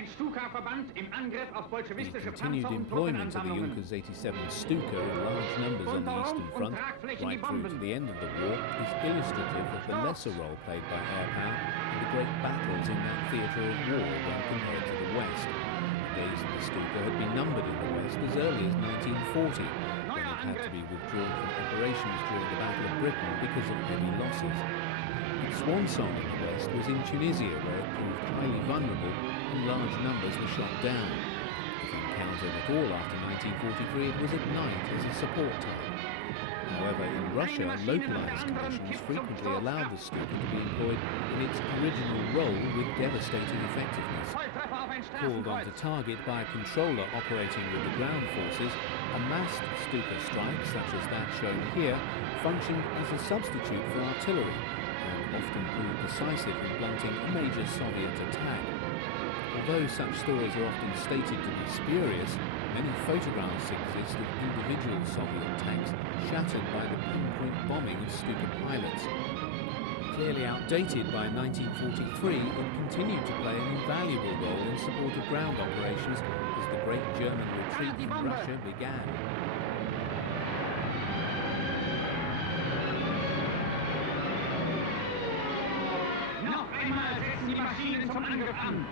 The continued employment of the Junkers 87 Stuka in large numbers on the Eastern Front, right through to the end of the war, is illustrative of the lesser role played by air power and the great battles in that theatre of war when compared to the West. The days of the Stuka had been numbered in the West as early as 1940, when it had to be withdrawn from operations during the Battle of Britain because of heavy losses. Its swan song in the West was in Tunisia, where it proved highly vulnerable and large numbers were shot down. If encountered at all after 1943, it was at night as a support type. However, in Russia, localised conditions frequently allowed the Stuka to be employed in its original role with devastating effectiveness. Called onto target by a controller operating with the ground forces, a massed Stuka strike, such as that shown here, functioned as a substitute for artillery and often proved decisive in blunting a major Soviet attack. Although such stories are often stated to be spurious, many photographs exist of individual Soviet tanks shattered by the pinpoint bombing of Stuka pilots. Clearly outdated by 1943, it continued to play an invaluable role in support of ground operations as the great German retreat from Russia began. Noch einmal setzen die Maschinen zum Angriff an!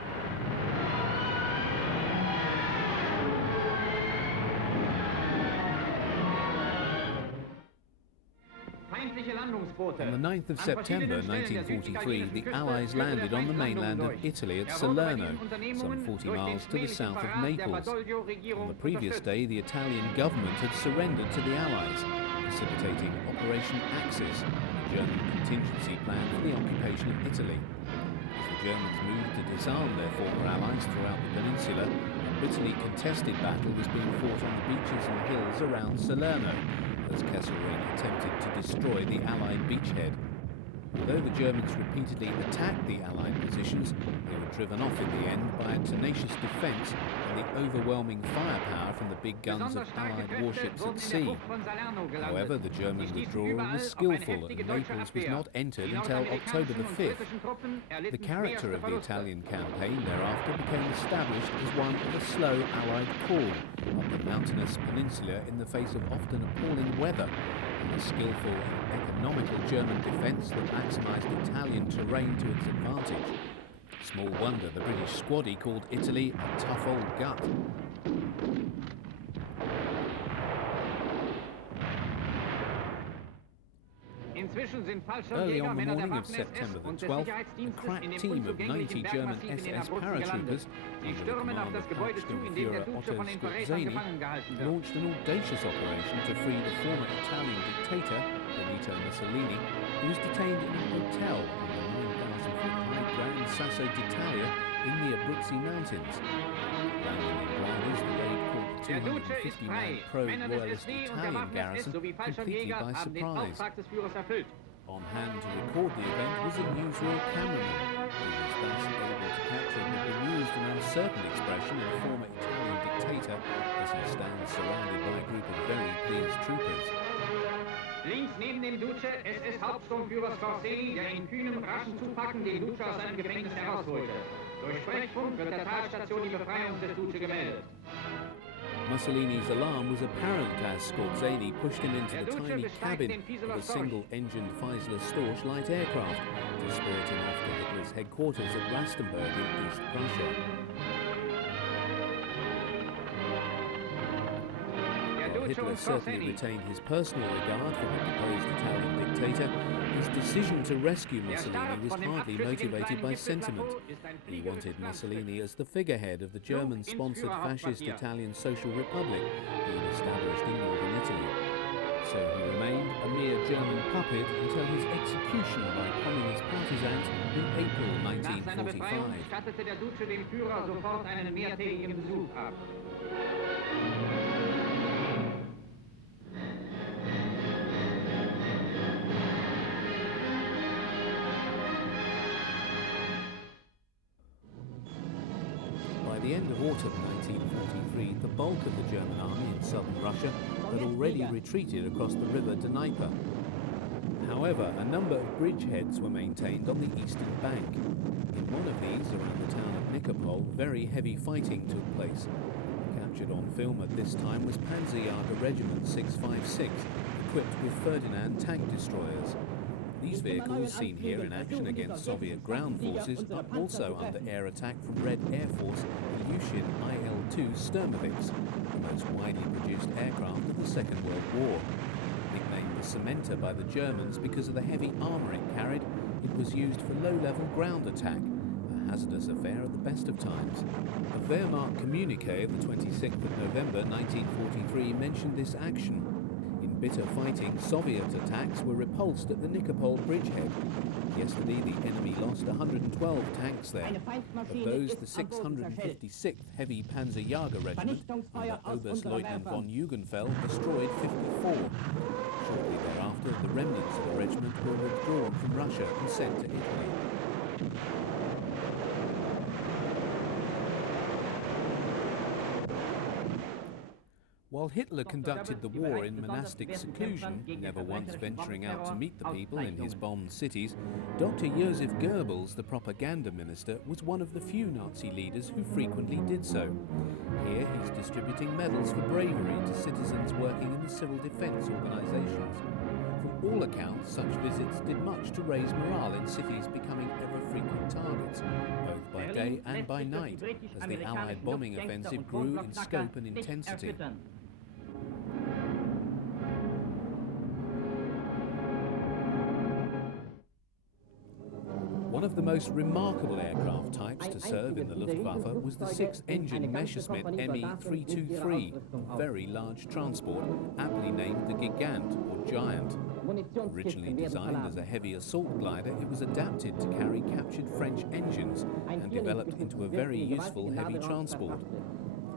On the 9th of September 1943, the Allies landed on the mainland of Italy at Salerno, some 40 miles to the south of Naples. On the previous day, the Italian government had surrendered to the Allies, precipitating Operation Axis, a German contingency plan for the occupation of Italy. As the Germans moved to disarm their former allies throughout the peninsula, a bitterly contested battle was being fought on the beaches and hills around Salerno, as Cassino attempted to destroy the Allied beachhead. Although the Germans repeatedly attacked the Allied positions, they were driven off in the end by a tenacious defence and the overwhelming firepower from the big guns of Allied warships at sea. However, the German withdrawal was skillful and Naples was not entered until October the 5th. The character of the Italian campaign thereafter became established as one of a slow Allied crawl up the mountainous peninsula in the face of often appalling weather, and a skillful and economical German defence that maximised Italian terrain to its advantage. Small wonder the British squaddy called Italy a tough old gut. Early on the morning of September the 12th, a crack team of 90 German SS paratroopers, under the command of Reichsturmführer Otto Scorzani, launched an audacious operation to free the former Italian dictator, Benito Mussolini, who was detained in a hotel on the 9,000-foot-high Gran Sasso d'Italia in the Abruzzi Mountains. Landing in gliders, the raid caught the 250-man pro-royalist Italian garrison completely by surprise. On hand to record the event was a newsreel cameraman, who was thus able to capture the bemused and uncertain expression of a former Italian dictator as he stands surrounded by a group of very pleased troopers. Links neben dem Duce SS-Hauptsturmführer Scorzani, der in kühnem, raschen Zupacken den Duce aus seinem Gefängnis herausholte. Durch Sprechfunk wird der Talstation die Befreiung des Duce gemeldet. Mussolini's alarm was apparent as Scorzani pushed him into the tiny cabin of a single-engined Feisler Storch light aircraft to spirit him off to Hitler's headquarters at Rastenburg in East Prussia. While Hitler certainly retained his personal regard for the deposed Italian dictator, his decision to rescue Mussolini was hardly motivated by sentiment. He wanted Mussolini as the figurehead of the German-sponsored fascist Italian Social Republic he had established in northern Italy. So he remained a mere German puppet until his execution by communist partisans in April 1945. stattete der Duce dem Führer sofort einen mehrtägigen Besuch ab. By the end of autumn 1943, the bulk of the German army in southern Russia had already retreated across the river Dnieper. However, a number of bridgeheads were maintained on the eastern bank. In one of these, around the town of Nikopol, very heavy fighting took place. Captured on film at this time was Panzerjäger Regiment 656, equipped with Ferdinand tank destroyers. These vehicles, seen here in action against Soviet ground forces, are also under air attack from Red Air Force Ilyushin IL-2 Sturmovix, the most widely produced aircraft of the Second World War. Nicknamed the Cementer by the Germans because of the heavy armour it carried, it was used for low-level ground attack, a hazardous affair at the best of times. A Wehrmacht communique of the 26th of November 1943 mentioned this action. In bitter fighting, Soviet attacks were repulsed at the Nikopol bridgehead. Yesterday, the enemy lost 112 tanks there. Of those, the 656th Heavy Panzerjäger Regiment under Oberstleutnant von Jugenfeld destroyed 54. Shortly thereafter, the remnants of the regiment were withdrawn from Russia and sent to Italy. While Hitler conducted the war in monastic seclusion, never once venturing out to meet the people in his bombed cities, Dr. Joseph Goebbels, the propaganda minister, was one of the few Nazi leaders who frequently did so. Here he's distributing medals for bravery to citizens working in the civil defense organizations. From all accounts, such visits did much to raise morale in cities becoming ever-frequent targets, both by day and by night, as the Allied bombing offensive grew in scope and intensity. One of the most remarkable aircraft types to serve in the Luftwaffe was the six-engine Messerschmitt Me-323, a very large transport, aptly named the Gigant, or Giant. Originally designed as a heavy assault glider, it was adapted to carry captured French engines and developed into a very useful heavy transport.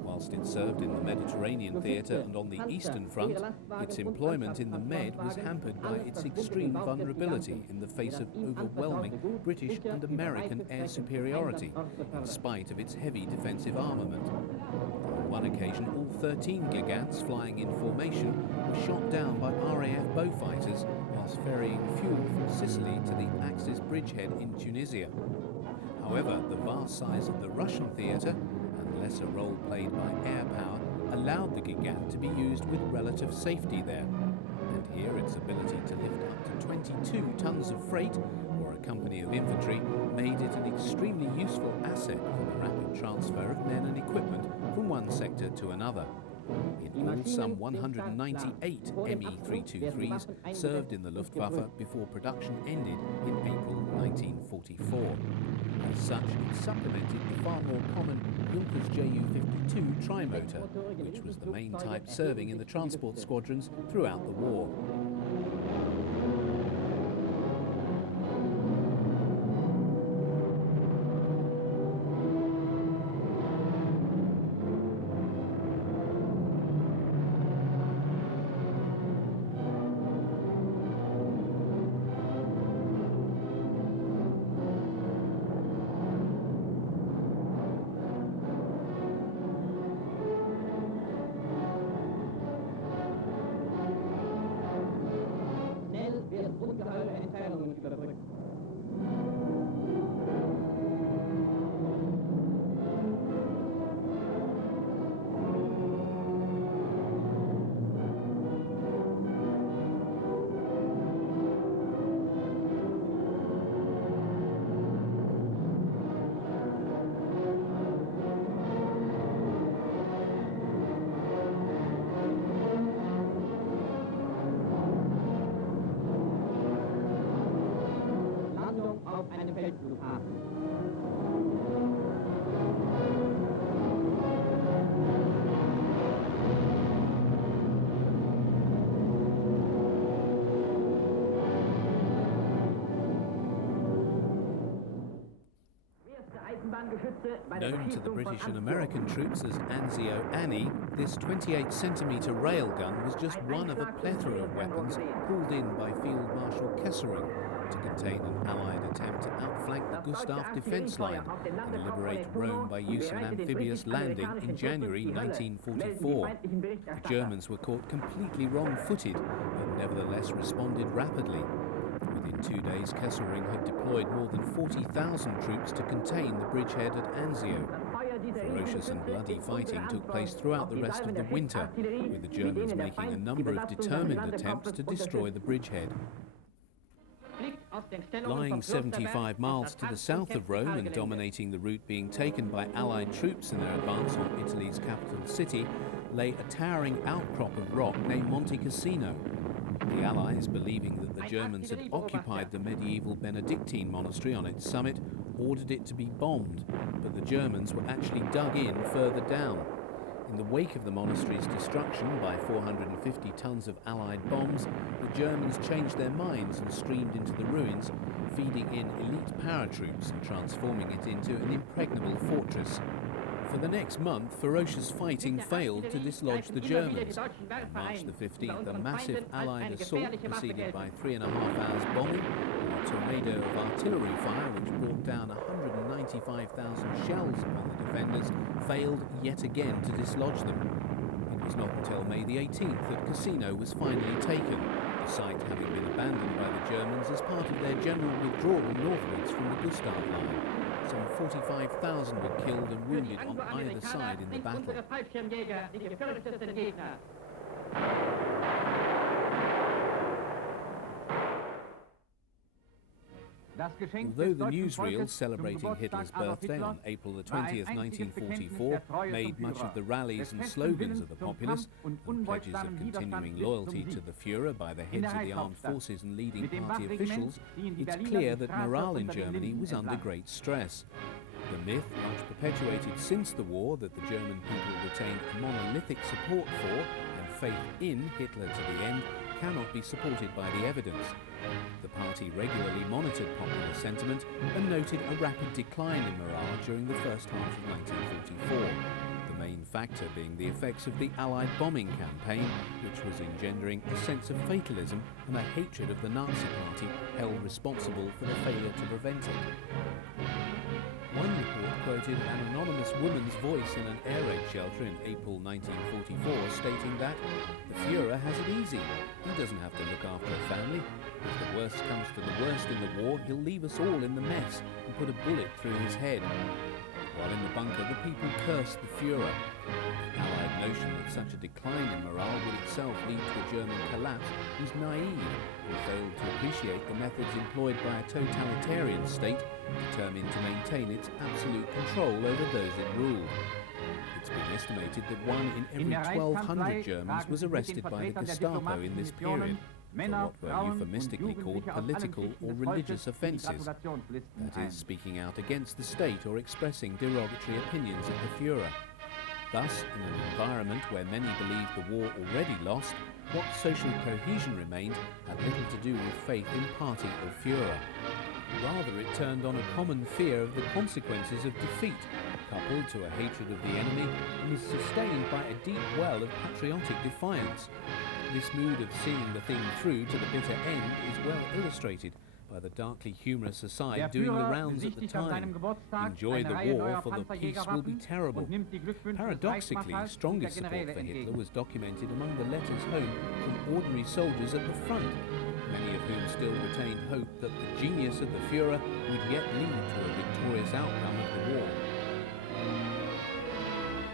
Whilst it served in the Mediterranean theatre and on the Eastern Front, its employment in the Med was hampered by its extreme vulnerability in the face of overwhelming British and American air superiority, in spite of its heavy defensive armament. On one occasion, all 13 Gigants flying in formation were shot down by RAF Beaufighters whilst ferrying fuel from Sicily to the Axis bridgehead in Tunisia. However, the vast size of the Russian theatre lesser role played by air power allowed the Gigant to be used with relative safety there. And here its ability to lift up to 22 tons of freight, or a company of infantry, made it an extremely useful asset for the rapid transfer of men and equipment from one sector to another. In all, some 198 Me-323s served in the Luftwaffe before production ended in April 1944. As such, it supplemented the far more common Junkers Ju-52 trimotor, which was the main type serving in the transport squadrons throughout the war. Known to the British and American troops as Anzio Annie, this 28-centimetre railgun was just one of a plethora of weapons pulled in by Field Marshal Kesselring to contain an Allied attempt to outflank the Gustav defence line and liberate Rome by use of an amphibious landing in January 1944. The Germans were caught completely wrong-footed, but nevertheless responded rapidly. 2 days, Kesselring had deployed more than 40,000 troops to contain the bridgehead at Anzio. Ferocious and bloody fighting took place throughout the rest of the winter, with the Germans making a number of determined attempts to destroy the bridgehead. Lying 75 miles to the south of Rome and dominating the route being taken by Allied troops in their advance on Italy's capital city, lay a towering outcrop of rock named Monte Cassino. The Allies, believing that the Germans had occupied the medieval Benedictine monastery on its summit, ordered it to be bombed, but the Germans were actually dug in further down. In the wake of the monastery's destruction by 450 tons of Allied bombs, the Germans changed their minds and streamed into the ruins, feeding in elite paratroops and transforming it into an impregnable fortress. For the next month, ferocious fighting failed to dislodge the Germans. On March the 15th, a massive Allied assault, preceded by 3.5 hours bombing and a tornado of artillery fire which brought down 195,000 shells upon the defenders, failed yet again to dislodge them. It was not until May the 18th that Cassino was finally taken, the site having been abandoned by the Germans as part of their general withdrawal northwards from the Gustav line. Some 45,000 were killed and wounded on either side in the battle. Although the newsreel celebrating Hitler's birthday on April the 20th, 1944, made much of the rallies and slogans of the populace and pledges of continuing loyalty to the Führer by the heads of the armed forces and leading party officials, it's clear that morale in Germany was under great stress. The myth, much perpetuated since the war, that the German people retained monolithic support for and faith in Hitler to the end, cannot be supported by the evidence. The party regularly monitored popular sentiment and noted a rapid decline in morale during the first half of 1944, the main factor being the effects of the Allied bombing campaign, which was engendering a sense of fatalism and a hatred of the Nazi party held responsible for the failure to prevent it. One report quoted an anonymous woman's voice in an air raid shelter in April 1944 stating that the Führer has it easy. He doesn't have to look after a family. If the worst comes to the worst in the war, he'll leave us all in the mess and put a bullet through his head. While in the bunker, the people cursed the Führer. The Allied notion that such a decline in morale would itself lead to a German collapse was naive and failed to appreciate the methods employed by a totalitarian state determined to maintain its absolute control over those it ruled. It's been estimated that 1 in every 1,200 Germans was arrested by the Gestapo in this period for what were euphemistically called political or religious offences, that is, speaking out against the state or expressing derogatory opinions of the Führer. Thus, in an environment where many believed the war already lost, what social cohesion remained had little to do with faith in party or Führer. Rather, it turned on a common fear of the consequences of defeat, coupled to a hatred of the enemy, and is sustained by a deep well of patriotic defiance. This mood of seeing the thing through to the bitter end is well illustrated by the darkly humorous aside doing the rounds at the time. Enjoy the war, for the peace will be terrible. Paradoxically, strongest support for Hitler was documented among the letters home from ordinary soldiers at the front, many of whom still retained hope that the genius of the Führer would yet lead to a victorious outcome of the war.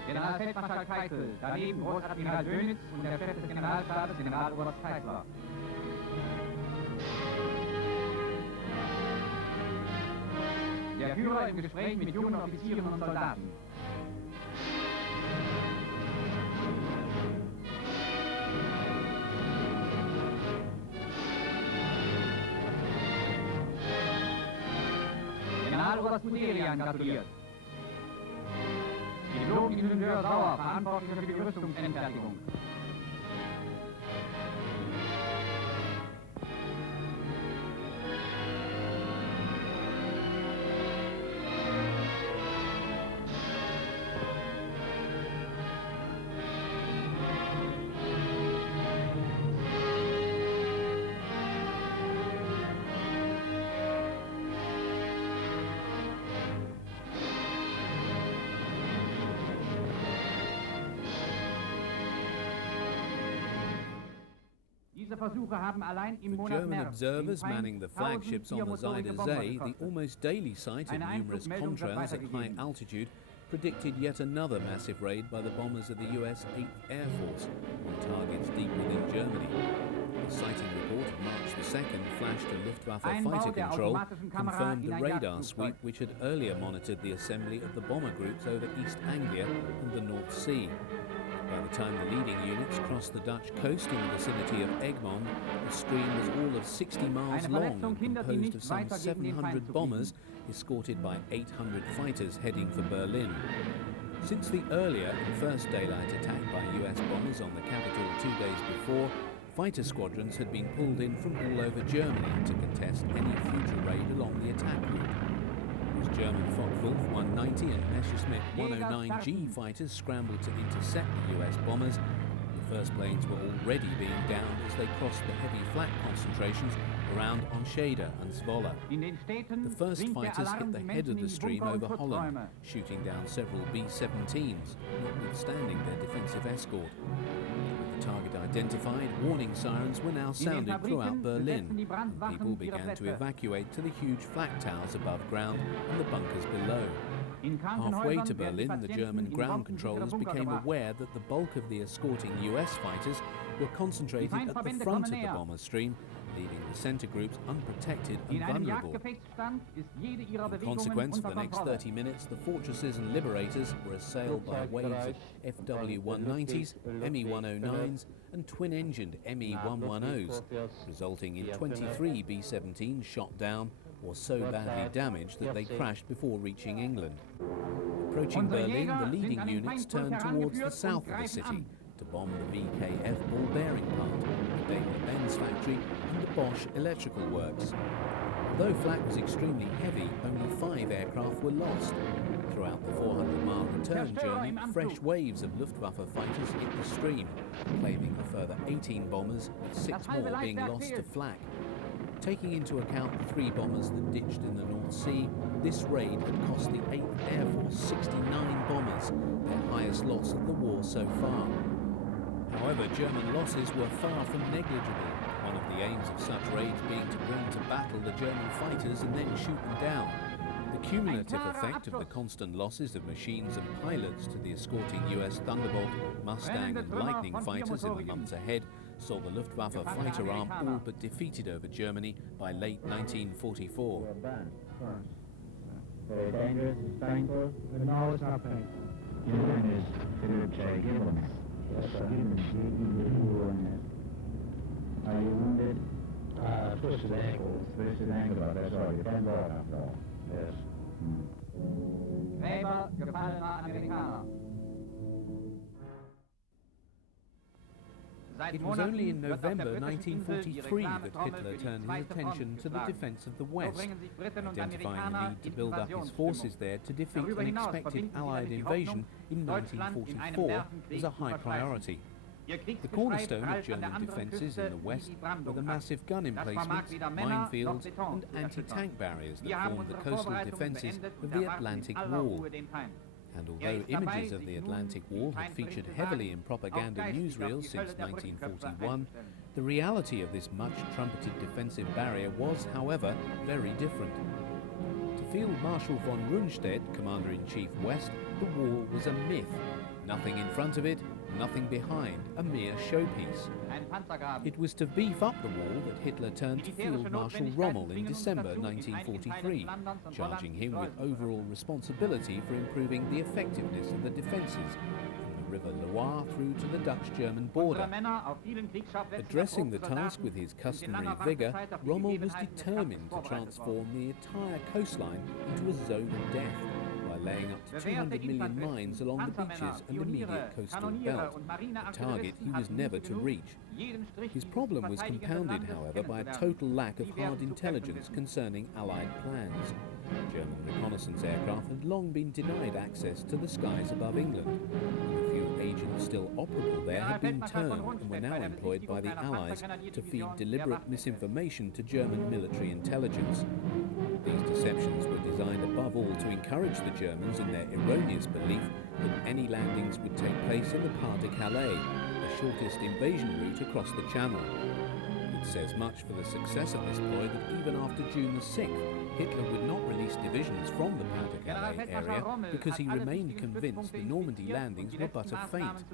Generalfeldmarschall Keitel, daneben Großadmiral Dönitz und der Chef des Generalstabes, Generaloberst Keitler. Der Führer im Gespräch mit jungen Offizieren und Soldaten. Generaloberst Guderian gratuliert. Diplom-Ingenieur Sauer, Verantwortlicher für die Rüstungsendfertigung. For German observers manning the flagships on the Zuyder Zee, the almost daily sight of numerous contrails at high altitude predicted yet another massive raid by the bombers of the US 8th Air Force on targets deep within Germany. The sighting report of March the 2nd flashed to Luftwaffe fighter control confirmed the radar sweep which had earlier monitored the assembly of the bomber groups over East Anglia and the North Sea. By the time the leading units crossed the Dutch coast in the vicinity of Egmond, the stream was all of 60 miles long and composed of some 700 bombers escorted by 800 fighters heading for Berlin. Since the earlier and first daylight attack by US bombers on the capital 2 days before, fighter squadrons had been pulled in from all over Germany to contest any future raid along the attack route. As German Focke-Wulf 190 and Messerschmitt 109G fighters scrambled to intercept the US bombers, the first planes were already being downed as they crossed the heavy flak concentrations around Onschede and Zwolle. The first fighters hit the head of the stream over Holland, shooting down several B-17s, notwithstanding their defensive escort. With the target identified, warning sirens were now sounded throughout Berlin, and people began to evacuate to the huge flak towers above ground and the bunkers below. Halfway to Berlin, the German ground controllers became aware that the bulk of the escorting US fighters were concentrated at the front of the bomber stream, leaving the centre groups unprotected and vulnerable. In consequence, for the next 30 minutes, the fortresses and liberators were assailed by waves of FW-190s, Me-109s and twin-engined Me-110s, resulting in 23 B-17s shot down or so badly damaged that they crashed before reaching England. Approaching Berlin, the leading units turned towards the south of the city to bomb the VKF ball bearing plant, the Daimler-Benz factory and the Bosch electrical works. Although flak was extremely heavy, only 5 aircraft were lost. Throughout the 400-mile return journey, fresh waves of Luftwaffe fighters hit the stream, claiming a further 18 bombers, with 6 more being lost to flak. Taking into account the 3 bombers that ditched in the North Sea, this raid had cost the 8th Air Force 69 bombers, their highest loss of the war so far. However, German losses were far from negligible, one of the aims of such raids being to bring to battle the German fighters and then shoot them down. The cumulative effect of the constant losses of machines and pilots to the escorting US Thunderbolt, Mustang and Lightning fighters in the months ahead saw the Luftwaffe fighter arm all but defeated over Germany by late 1944. Very dangerous, it's painful. And now it's not painful. Your name is Goebbels. Yes, sir. Are you wounded? Twisted ankle. Twisted ankle, but that's all. You can walk after all. Yes. Weber, gefallener Amerikaner. It was only in November 1943 that Hitler turned his attention to the defence of the West, identifying the need to build up his forces there to defeat an expected Allied invasion in 1944 as a high priority. The cornerstone of German defences in the West were the massive gun emplacements, minefields and anti-tank barriers that formed the coastal defences of the Atlantic Wall. And although images of the Atlantic Wall had featured heavily in propaganda newsreels since 1941, the reality of this much-trumpeted defensive barrier was, however, very different. To Field Marshal von Rundstedt, Commander-in-Chief West, the wall was a myth. Nothing in front of it, nothing behind, a mere showpiece. It was to beef up the wall that Hitler turned to Field Marshal Rommel in December 1943, charging him with overall responsibility for improving the effectiveness of the defences, from the River Loire through to the Dutch-German border. Addressing the task with his customary vigour, Rommel was determined to transform the entire coastline into a zone of death, laying up to 200 million mines along the beaches and immediate coastal belt, a target he was never to reach. His problem was compounded, however, by a total lack of hard intelligence concerning Allied plans. German reconnaissance aircraft had long been denied access to the skies above England, and the few agents still operable there had been turned and were now employed by the Allies to feed deliberate misinformation to German military intelligence. These deceptions were designed above all to encourage the Germans in their erroneous belief that any landings would take place in the Pas de Calais, the shortest invasion route across the Channel. says much for the success of this ploy that even after June the 6th, Hitler would not release divisions from the Pas-de-Calais area because he remained convinced the Normandy landings were but a feint.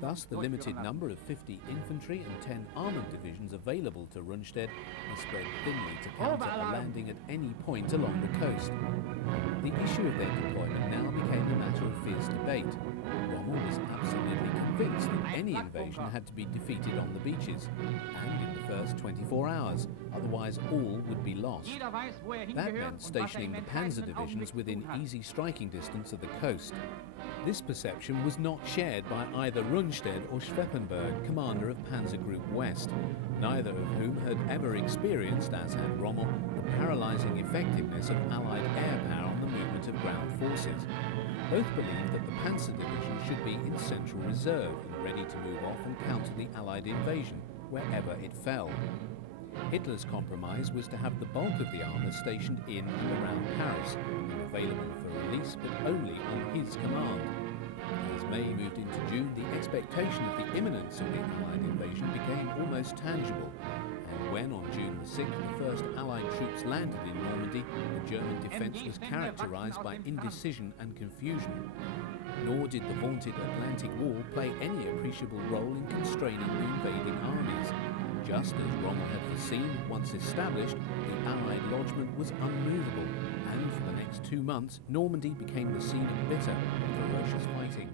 Thus, the limited number of 50 infantry and 10 armoured divisions available to Rundstedt were spread thinly to counter a landing at any point along the coast. The issue of their deployment now became a matter of fierce debate. Rommel was absolutely convinced that any invasion had to be defeated on the beaches, and in the first 24 hours, otherwise all would be lost. That meant stationing the panzer divisions within easy striking distance of the coast. This perception was not shared by either Rundstedt or Schweppenberg, commander of Panzer Group West, neither of whom had ever experienced, as had Rommel, the paralysing effectiveness of Allied air power on the movement of ground forces. Both believed that the Panzer Division should be in central reserve and ready to move off and counter the Allied invasion, wherever it fell. Hitler's compromise was to have the bulk of the armour stationed in and around Paris, and available for release but only on his command. As May moved into June, the expectation of the imminence of the Allied invasion became almost tangible, and when on June the 6th the first Allied troops landed in Normandy, the German defence was characterised by indecision and confusion. Nor did the vaunted Atlantic Wall play any appreciable role in constraining the invading armies. Just as Rommel had foreseen, once established, the Allied lodgement was unmovable, and for the next 2 months, Normandy became the scene of bitter and ferocious fighting.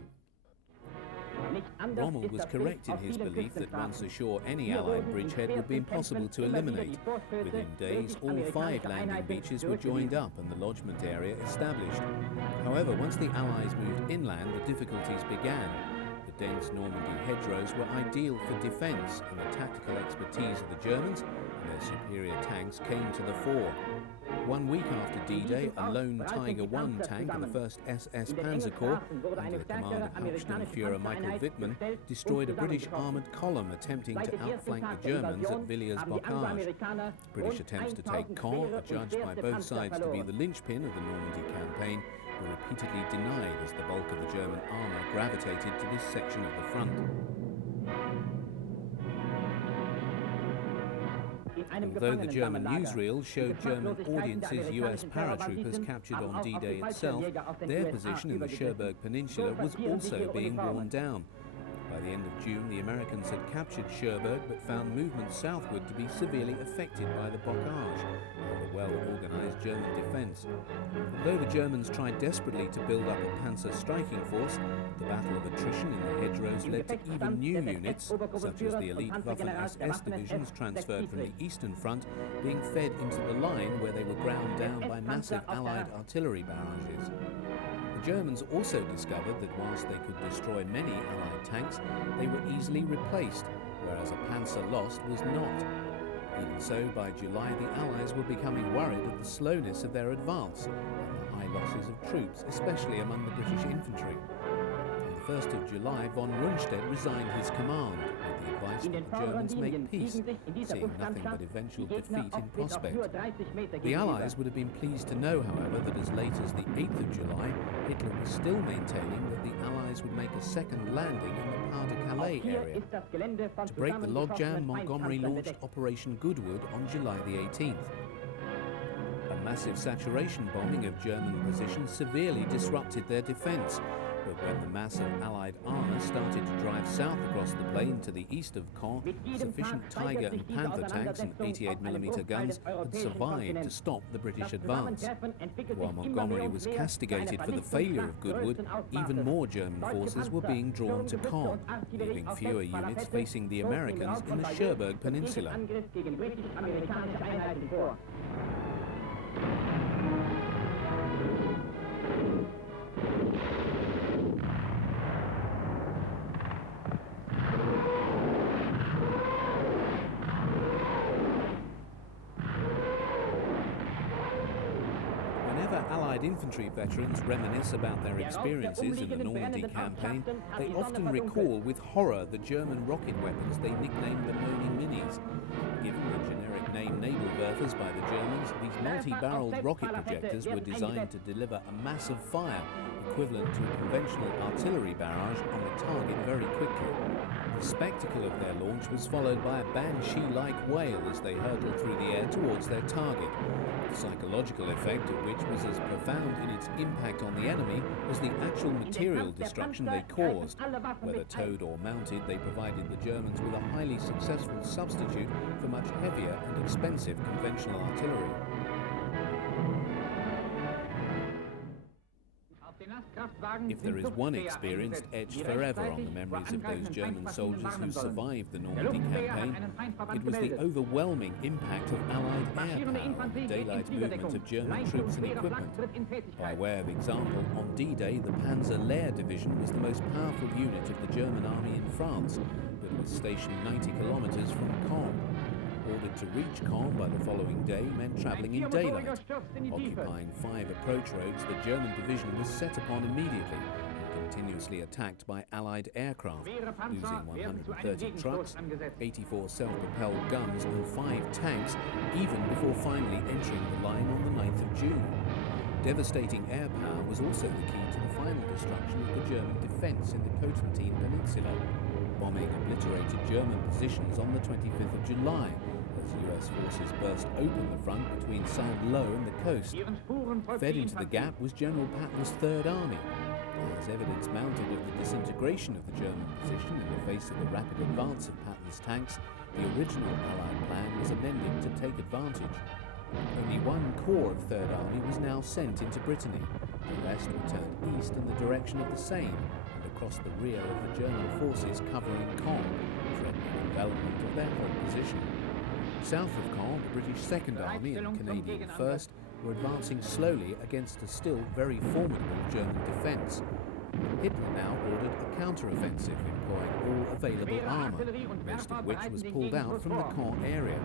Rommel was correct in his belief that once ashore any Allied bridgehead would be impossible to eliminate. Within days, all 5 landing beaches were joined up and the lodgement area established. However, once the Allies moved inland, the difficulties began. The dense Normandy hedgerows were ideal for defence, and the tactical expertise of the Germans and their superior tanks came to the fore. 1 week after D-Day, a lone Tiger I tank of the 1st SS Panzer Corps, under the command of Hauptsturmführer Michael Wittmann, destroyed a British armoured column attempting to outflank the Germans at Villiers-Bocage. British attempts to take Caen, adjudged by both sides to be the linchpin of the Normandy campaign, were repeatedly denied as the bulk of the German armour gravitated to this section of the front. Although the German newsreel showed German audiences US paratroopers captured on D-Day itself, their position in the Cherbourg Peninsula was also being worn down. By the end of June, the Americans had captured Cherbourg but found movement southward to be severely affected by the Bocage and a well-organised German defence. Although the Germans tried desperately to build up a panzer striking force, the battle of attrition in the hedgerows led to even new units, such as the elite Waffen-SS divisions transferred from the Eastern Front, being fed into the line where they were ground down by massive Allied artillery barrages. The Germans also discovered that whilst they could destroy many Allied tanks, they were easily replaced, whereas a panzer lost was not. Even so, by July the Allies were becoming worried at the slowness of their advance and the high losses of troops, especially among the British infantry. On the 1st of July, von Rundstedt resigned his command, with the advice that the Germans make peace, seeing nothing but eventual defeat in prospect. The Allies would have been pleased to know, however, that as late as the 8th of July, Hitler was still maintaining that the Allies would make a second landing in the Pas-de-Calais area. To break the logjam, Montgomery launched Operation Goodwood on July the 18th. A massive saturation bombing of German positions severely disrupted their defence, but when the mass of Allied armour started to drive south across the plain to the east of Caen, sufficient Tiger and Panther tanks and 88mm guns had survived to stop the British advance. While Montgomery was castigated for the failure of Goodwood, even more German forces were being drawn to Caen, leaving fewer units facing the Americans in the Cherbourg Peninsula. Infantry veterans reminisce about their experiences in the Normandy campaign, they often recall with horror the German rocket weapons they nicknamed the Moaning Minis. Given the generic name Nebelwerfers by the Germans, these multi-barreled rocket projectors were designed to deliver a massive fire equivalent to a conventional artillery barrage on the target very quickly. The spectacle of their launch was followed by a banshee-like wail as they hurtled through the air towards their target, the psychological effect of which was as profound in its impact on the enemy as the actual material destruction they caused. Whether towed or mounted, they provided the Germans with a highly successful substitute for much heavier and expensive conventional artillery. If there is one experience etched forever on the memories of those German soldiers who survived the Normandy campaign, it was the overwhelming impact of Allied air power on the daylight movement of German troops and equipment. By way of example, on D-Day the Panzer Lehr Division was the most powerful unit of the German army in France, but was stationed 90 kilometers from Caen. Ordered to reach Caen by the following day meant travelling in daylight. Occupying 5 approach roads, the German division was set upon immediately and continuously attacked by Allied aircraft, losing 130 trucks, 84 self-propelled guns and 5 tanks, even before finally entering the line on the 9th of June. Devastating air power was also the key to the final destruction of the German defence in the Cotentin Peninsula. Bombing obliterated German positions on the 25th of July, as US forces burst open the front between Saint-Lô and the coast. Fed into the gap was General Patton's Third Army. As evidence mounted of the disintegration of the German position in the face of the rapid advance of Patton's tanks, the original Allied plan was amended to take advantage. Only one corps of Third Army was now sent into Brittany. The rest were turned east in the direction of the Seine and across the rear of the German forces covering Caen, threatening envelopment of their whole position. South of Caen, the British Second Army and Canadian First were advancing slowly against a still very formidable German defence. Hitler now ordered a counter-offensive employing all available armour, most of which was pulled out from the Caen area.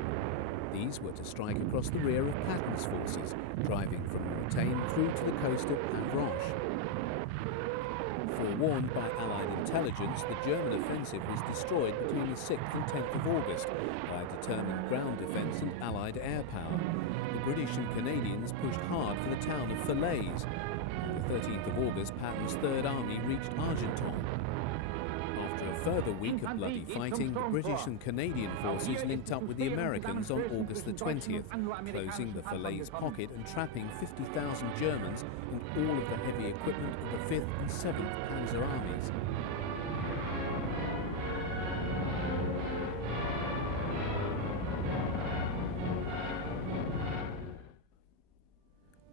These were to strike across the rear of Patton's forces, driving from Monte through to the coast of Avranches. Forewarned by Allied intelligence, the German offensive was destroyed between the 6th and 10th of August by determined ground defence and Allied air power. The British and Canadians pushed hard for the town of Falaise. On the 13th of August, Patton's Third Army reached Argenton. After a further week of bloody fighting, the British and Canadian forces linked up with the Americans on August the 20th, closing the Falaise pocket and trapping 50,000 Germans and all of the heavy equipment of the 5th and 7th Panzer Armies.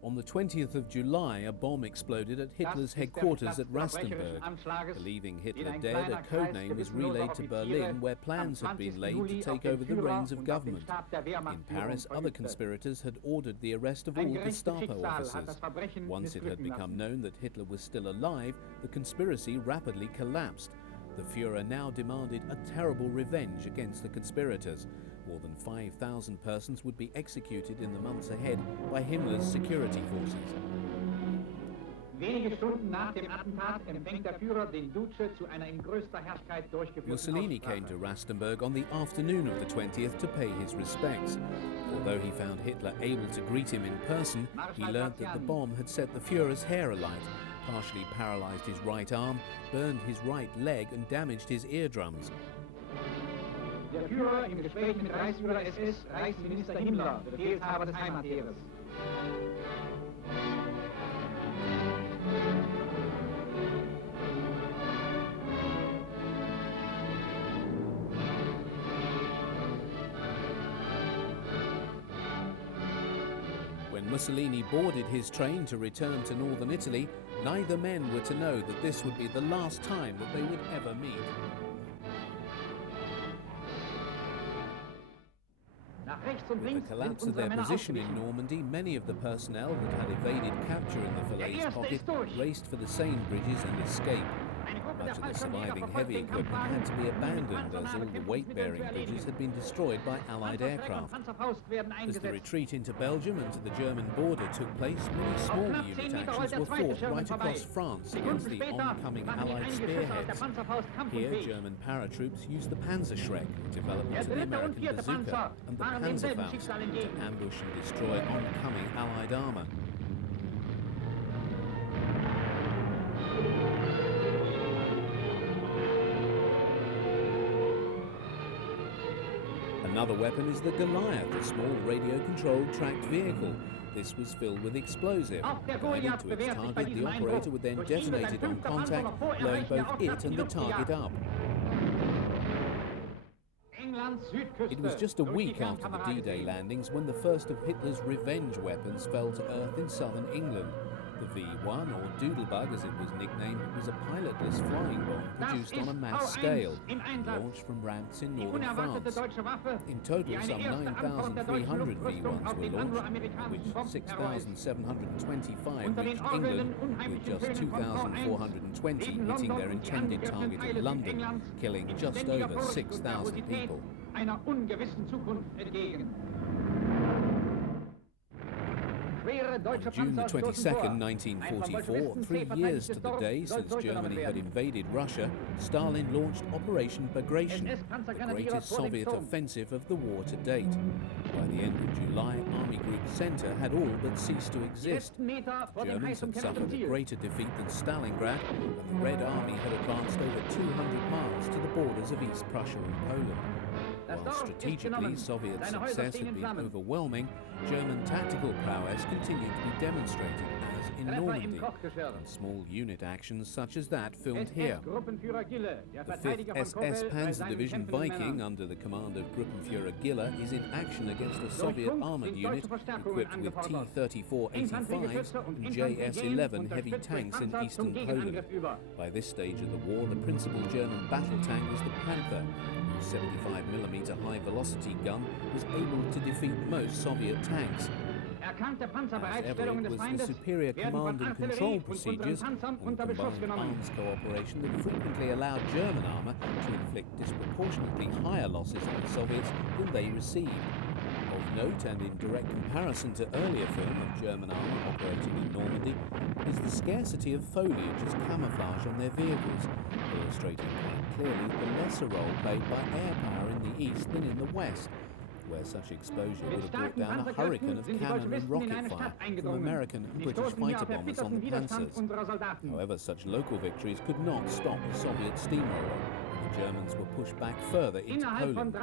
On the 20th of July, a bomb exploded at Hitler's headquarters at Rastenburg. Believing Hitler dead, a codename was relayed to Berlin, where plans had been laid to take over the reins of government. In Paris, other conspirators had ordered the arrest of all Gestapo officers. Once it had become known that Hitler was still alive, the conspiracy rapidly collapsed. The Führer now demanded a terrible revenge against the conspirators. More than 5,000 persons would be executed in the months ahead by Himmler's security forces. Mussolini came to Rastenburg on the afternoon of the 20th to pay his respects. Although he found Hitler able to greet him in person, he learnt that the bomb had set the Führer's hair alight, partially paralysed his right arm, burned his right leg and damaged his eardrums. Der Führer im Gespräch mit Reichsführer SS, Reichsminister Himmler, Befehlshaber des Heimatheeres. When Mussolini boarded his train to return to northern Italy, neither men were to know that this would be the last time that they would ever meet. With the collapse of their position in Normandy, many of the personnel who had evaded capture in the Falaise pocket raced for the Seine bridges and escaped. Much of the surviving heavy equipment had to be abandoned as all the weight-bearing bridges had been destroyed by Allied aircraft. As the retreat into Belgium and to the German border took place, many smaller unit actions were fought right across France against the oncoming Allied spearheads. Here, German paratroops used the Panzerschreck, development of the American bazooka, and the Panzerfaust to ambush and destroy oncoming Allied armour. Another weapon is the Goliath, a small radio-controlled tracked vehicle. This was filled with explosive. Guided to its target, the operator would then detonate it on contact, blowing both it and the target up. It was just a week after the D-Day landings when the first of Hitler's revenge weapons fell to earth in southern England. The V1, or Doodlebug as it was nicknamed, was a pilotless flying bomb produced on a mass scale and launched from ramps in northern France. In total, some 9,300 V1s were launched, of which 6,725 reached England, with just 2,420 hitting their intended target in London, killing just over 6,000 people. On June the 22nd, 1944, 3 years to the day since Germany had invaded Russia, Stalin launched Operation Bagration, the greatest Soviet offensive of the war to date. By the end of July, Army Group Center had all but ceased to exist. The Germans had suffered a greater defeat than Stalingrad, and the Red Army had advanced over 200 miles to the borders of East Prussia and Poland. While strategically Soviet success had been overwhelming, German tactical prowess continued to be demonstrated, as in Normandy, in small unit actions such as that filmed here. The 5th SS Panzer Division Viking, under the command of Gruppenführer Giller, is in action against a Soviet armoured unit equipped with T-34-85s and JS-11 heavy tanks in eastern Poland. By this stage of the war, the principal German battle tank was the Panther, whose 75mm high-velocity gun was able to defeat most Soviet tanks. As ever, it was the superior command and control procedures and combined arms cooperation that frequently allowed German armour to inflict disproportionately higher losses on the Soviets than they received. Of note, and in direct comparison to earlier film of German armour operating in Normandy, is the scarcity of foliage as camouflage on their vehicles, illustrating quite clearly the lesser role played by air power in the east than in the west, where such exposure would have brought down a hurricane of cannon and rocket fire from American and British fighter bombers on the Panzers. However, such local victories could not stop the Soviet steamroller, and the Germans were pushed back further into Poland.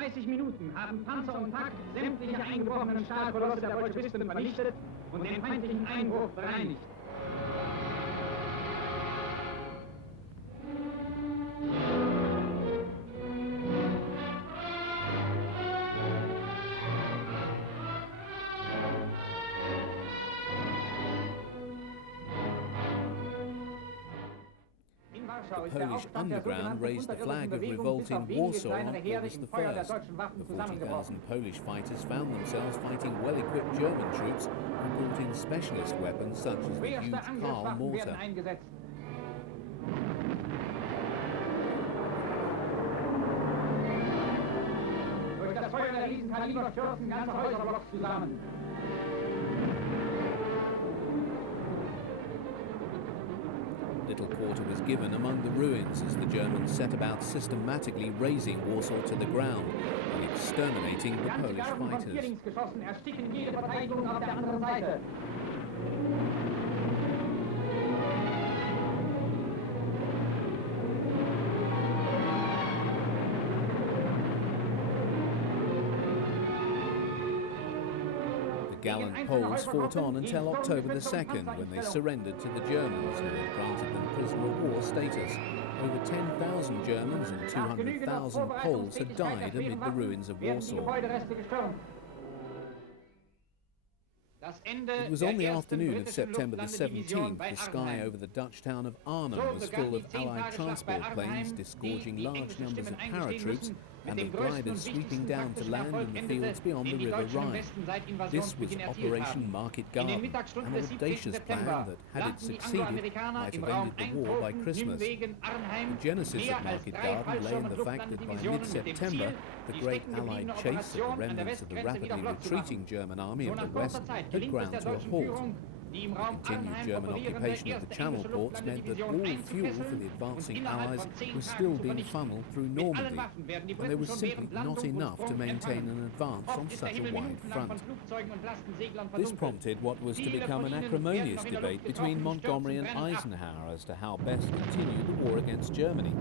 The Polish underground raised the flag of revolt in Warsaw on August the 1st. The 40,000 Polish fighters found themselves fighting well-equipped German troops who brought in specialist weapons such as the huge Karl mortar. Little quarter was given among the ruins as the Germans set about systematically razing Warsaw to the ground and exterminating the Polish fighters. The gallant Poles fought on until October the 2nd, when they surrendered to the Germans, who had granted them prisoner of war status. Over 10,000 Germans and 200,000 Poles had died amid the ruins of Warsaw. It was on the afternoon of September the 17th, the sky over the Dutch town of Arnhem was full of Allied transport planes disgorging large numbers of paratroops and of gliders sweeping down to land in the fields beyond the River Rhine. This was Operation Market Garden, an audacious plan that, had it succeeded, might have ended the war by Christmas. The genesis of Market Garden lay in the fact that by mid-September, the great Allied chase of the remnants of the rapidly retreating German army in the west had ground to a halt. The continued German occupation of the Channel ports meant that all fuel for the advancing Allies was still being funneled through Normandy, and there was simply not enough to maintain an advance on such a wide front. This prompted what was to become an acrimonious debate between Montgomery and Eisenhower as to how best to continue the war against Germany.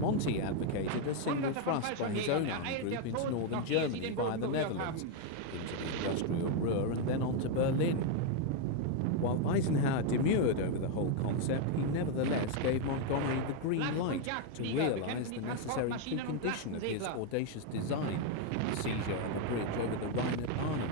Monte advocated a single thrust by his own army group into northern Germany via the Netherlands, into the industrial Ruhr and then on to Berlin. While Eisenhower demurred over the whole concept, he nevertheless gave Montgomery the green light to realise the necessary precondition of his audacious design, the seizure of a bridge over the Rhine at Arnhem.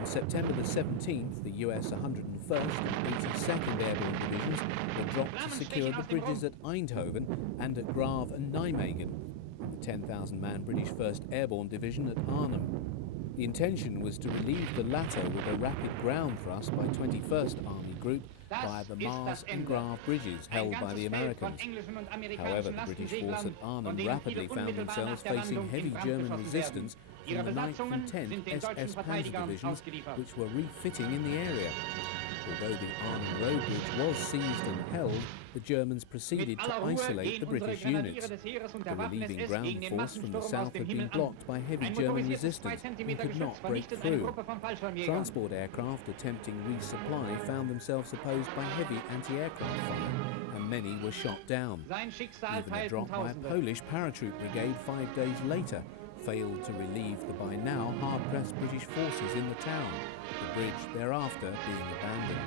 On September the 17th, the US 101st and 82nd Airborne Divisions were dropped to secure the bridges at Eindhoven and at Grave and Nijmegen, and the 10,000-man British 1st Airborne Division at Arnhem. The intention was to relieve the latter with a rapid ground thrust by 21st Army Group via the Mars and Grave bridges held by the Americans. However, the British force at Arnhem rapidly found themselves facing heavy German resistance from the 9th and 10th SS Panzer Divisions, which were refitting in the area. Although the Arnhem Road Bridge was seized and held, the Germans proceeded to isolate the British units. The relieving ground force from the south had been blocked by heavy German resistance and could not break through. Transport aircraft attempting resupply found themselves opposed by heavy anti-aircraft fire, and many were shot down. Even a drop by a Polish paratroop brigade 5 days later failed to relieve the by now hard-pressed British forces in the town, the bridge thereafter being abandoned.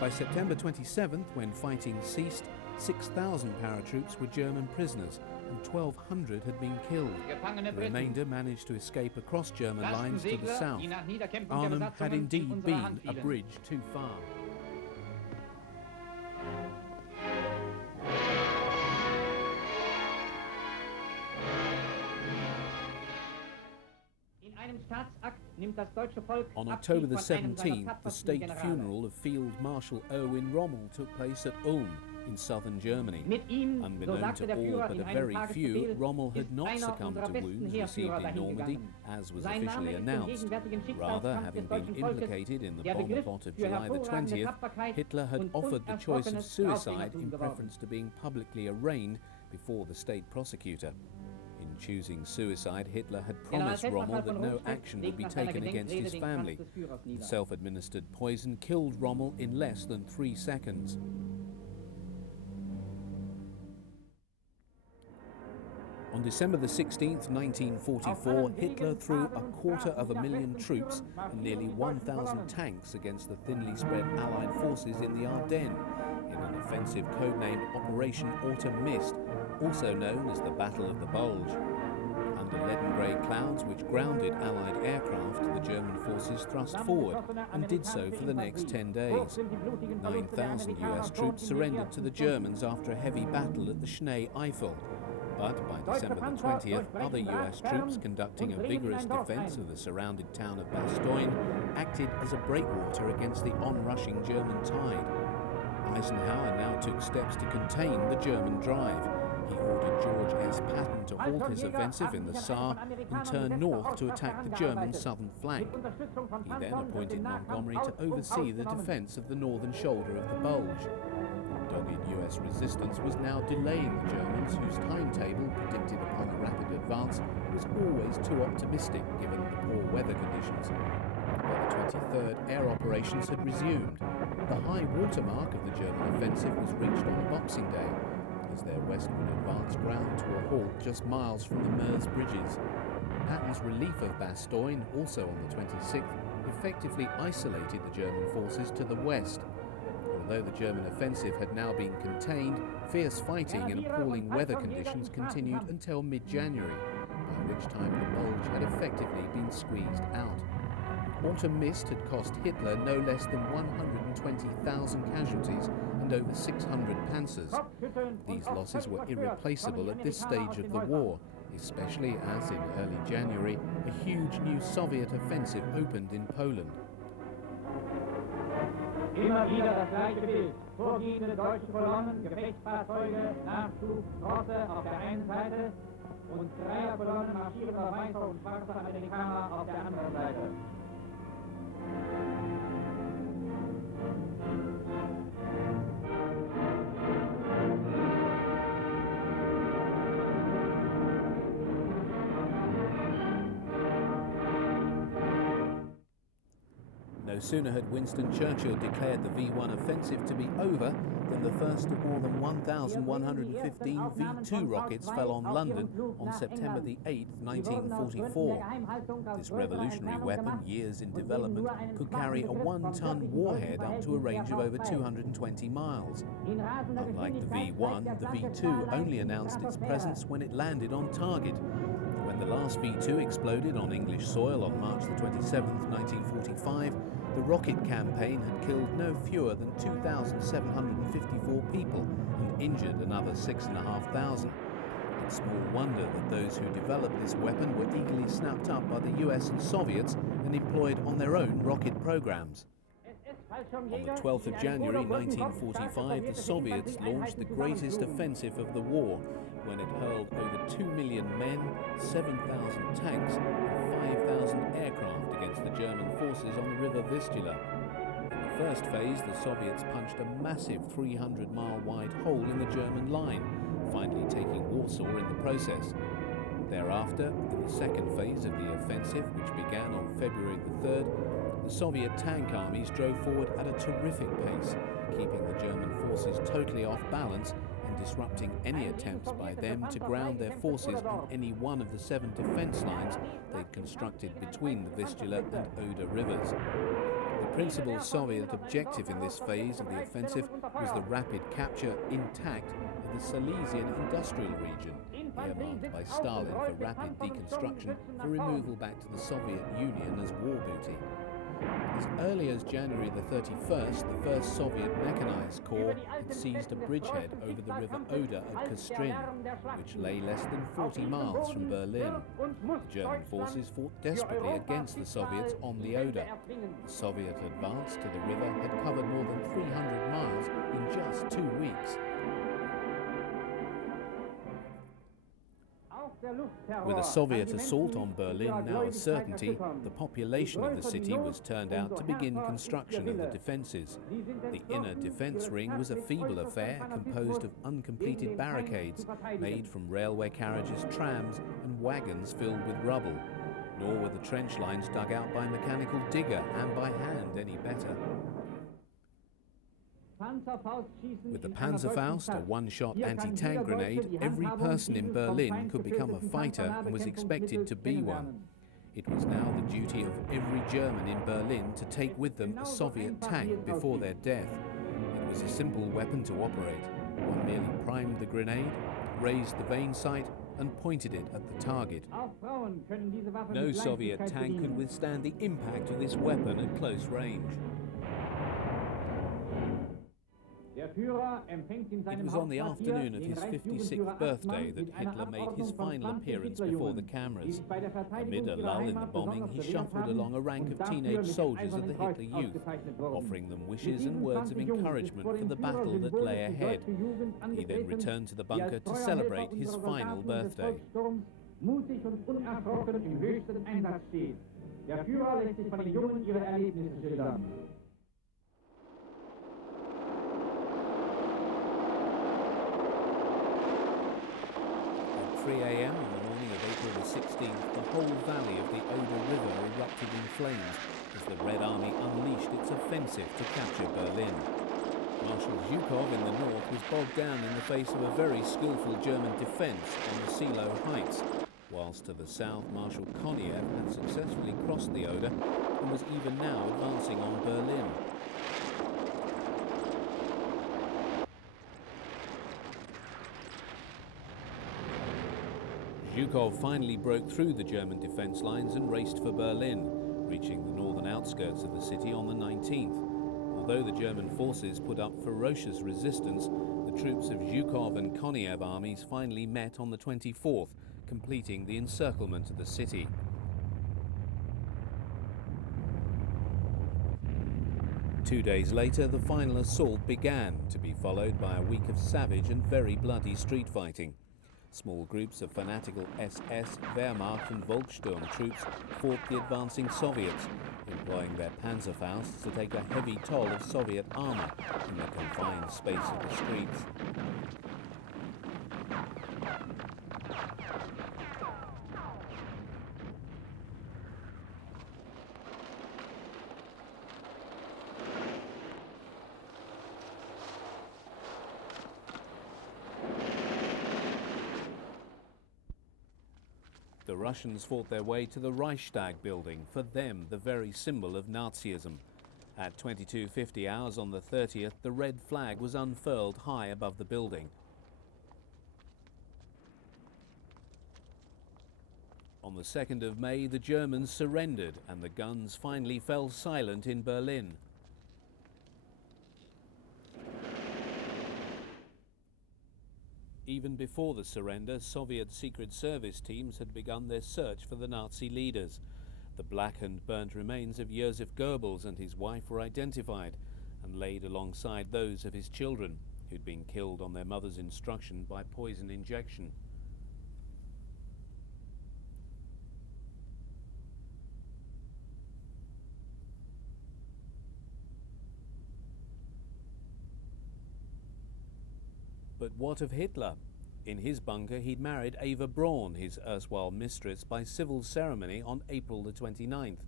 By September 27th, when fighting ceased, 6,000 paratroops were German prisoners and 1,200 had been killed. The remainder managed to escape across German lines to the south. Arnhem had indeed been a bridge too far. On October the 17th, the state funeral of Field Marshal Erwin Rommel took place at Ulm in southern Germany. Unbeknown to all but a very few, Rommel had not succumbed to wounds received in Normandy, as was officially announced. Rather, having been implicated in the bomb plot of July the 20th, Hitler had offered the choice of suicide in preference to being publicly arraigned before the state prosecutor. In choosing suicide, Hitler had promised Rommel that no action would be taken against his family. The self-administered poison killed Rommel in less than 3 seconds. On December the 16th, 1944, Hitler threw 250,000 troops and nearly 1,000 tanks against the thinly spread Allied forces in the Ardennes, in an offensive codenamed Operation Autumn Mist, also known as the Battle of the Bulge. Under leaden grey clouds which grounded Allied aircraft, the German forces thrust forward and did so for the next 10 days. 9,000 US troops surrendered to the Germans after a heavy battle at the Schnee Eifel. But by December the 20th, other US troops conducting a vigorous defence of the surrounded town of Bastogne acted as a breakwater against the onrushing German tide. Eisenhower now took steps to contain the German drive. He ordered George S. Patton to halt his offensive in the Saar and turn north to attack the German southern flank. He then appointed Montgomery to oversee the defence of the northern shoulder of the Bulge. Dogged US resistance was now delaying the Germans, whose timetable, predicted upon a rapid advance, was always too optimistic given the poor weather conditions. By the 23rd, air operations had resumed. The high watermark of the German offensive was reached on Boxing Day, as their westward advance ground to a halt just miles from the Meuse bridges. Patton's relief of Bastogne, also on the 26th, effectively isolated the German forces to the west. Although the German offensive had now been contained, fierce fighting and appalling weather conditions continued until mid-January, by which time the Bulge had effectively been squeezed out. Autumn Mist had cost Hitler no less than 120,000 casualties and over 600 panzers. These losses were irreplaceable at this stage of the war, especially as in early January a huge new Soviet offensive opened in Poland. Immer wieder das gleiche Bild. Vorgehende deutsche Kolonnen, Gefechtsfahrzeuge, Nachschub, Rosse auf der einen Seite und Dreierkolonnen marschierender weißer und schwarzer Amerikaner auf der anderen Seite. No sooner had Winston Churchill declared the V1 offensive to be over than the first of more than 1,115 V2 rockets fell on London on September the 8th, 1944. This revolutionary weapon, years in development, could carry a 1-ton warhead up to a range of over 220 miles. Unlike the V1, the V2 only announced its presence when it landed on target. When the last V2 exploded on English soil on March the 27th, 1945, the rocket campaign had killed no fewer than 2,754 people and injured another 6,500. It's small wonder that those who developed this weapon were eagerly snapped up by the US and Soviets and employed on their own rocket programs. On the 12th of January 1945, the Soviets launched the greatest offensive of the war, when it hurled over 2 million men, 7,000 tanks and 5,000 aircraft against the German forces on the river Vistula. In the first phase, the Soviets punched a massive 300-mile wide hole in the German line, finally taking Warsaw in the process. Thereafter, in the second phase of the offensive, which began on February the 3rd, the Soviet tank armies drove forward at a terrific pace, keeping the German forces totally off balance and disrupting any attempts by them to ground their forces on any one of the 7 defence lines they'd constructed between the Vistula and Oder rivers. The principal Soviet objective in this phase of the offensive was the rapid capture intact of the Silesian industrial region, earmarked by Stalin for rapid deconstruction for removal back to the Soviet Union as war booty. As early as January the 31st, the 1st Soviet Mechanized Corps had seized a bridgehead over the river Oder at Kastrin, which lay less than 40 miles from Berlin. The German forces fought desperately against the Soviets on the Oder. The Soviet advance to the river had covered more than 300 miles in just 2 weeks. With a Soviet assault on Berlin now a certainty, the population of the city was turned out to begin construction of the defences. The inner defence ring was a feeble affair composed of uncompleted barricades made from railway carriages, trams and wagons filled with rubble. Nor were the trench lines dug out by mechanical digger and by hand any better. With the Panzerfaust, a one-shot anti-tank grenade, every person in Berlin could become a fighter and was expected to be one. It was now the duty of every German in Berlin to take with them a Soviet tank before their death. It was a simple weapon to operate. One merely primed the grenade, raised the vein sight, and pointed it at the target. No Soviet tank could withstand the impact of this weapon at close range. It was on the afternoon of his 56th birthday that Hitler made his final appearance before the cameras. Amid a lull in the bombing, he shuffled along a rank of teenage soldiers of the Hitler Youth, offering them wishes and words of encouragement for the battle that lay ahead. He then returned to the bunker to celebrate his final birthday. At 3 a.m. on the morning of April the 16th, the whole valley of the Oder River erupted in flames as the Red Army unleashed its offensive to capture Berlin. Marshal Zhukov in the north was bogged down in the face of a very skillful German defence on the Silo Heights, whilst to the south Marshal Koniev had successfully crossed the Oder and was even now advancing on Berlin. Zhukov finally broke through the German defence lines and raced for Berlin, reaching the northern outskirts of the city on the 19th. Although the German forces put up ferocious resistance, the troops of Zhukov and Koniev armies finally met on the 24th, completing the encirclement of the city. Two days later, the final assault began, to be followed by a week of savage and very bloody street fighting. Small groups of fanatical SS, Wehrmacht and Volkssturm troops fought the advancing Soviets, employing their Panzerfausts to take a heavy toll of Soviet armour in the confined space of the streets. Russians fought their way to the Reichstag building, for them the very symbol of Nazism. At 22:50 hours on the 30th, the red flag was unfurled high above the building. On the 2nd of May, the Germans surrendered and the guns finally fell silent in Berlin. Even before the surrender, Soviet Secret Service teams had begun their search for the Nazi leaders. The blackened, burnt remains of Joseph Goebbels and his wife were identified and laid alongside those of his children, who'd been killed on their mother's instruction by poison injection. But what of Hitler? In his bunker, he'd married Eva Braun, his erstwhile mistress, by civil ceremony on April the 29th.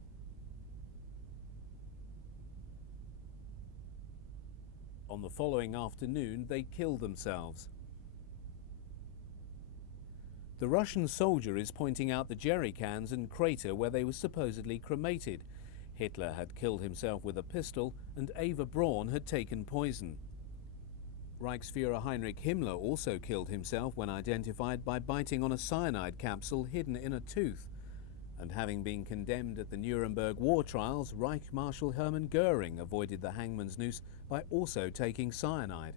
On the following afternoon, they killed themselves. The Russian soldier is pointing out the jerry cans and crater where they were supposedly cremated. Hitler had killed himself with a pistol, and Eva Braun had taken poison. Reichsführer Heinrich Himmler also killed himself when identified by biting on a cyanide capsule hidden in a tooth. And having been condemned at the Nuremberg war trials, Reich Marshal Hermann Goering avoided the hangman's noose by also taking cyanide.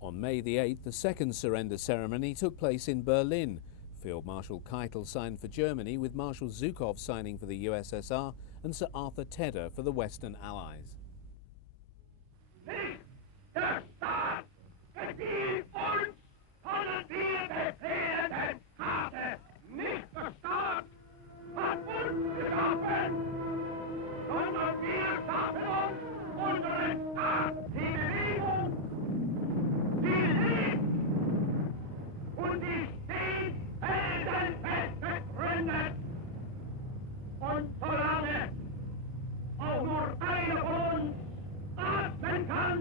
On May the 8th, the second surrender ceremony took place in Berlin. Field Marshal Keitel signed for Germany, with Marshal Zhukov signing for the USSR and Sir Arthur Tedder for the Western Allies. Der Staat gefiel uns, sondern wir befehlen den Staate. Nicht der Staat hat uns geschaffen, sondern wir schaffen uns unseren Staat. Die Bewegung, die lebt und die steht felsenfest begründet. Und solange auch nur einer von uns atmen kann,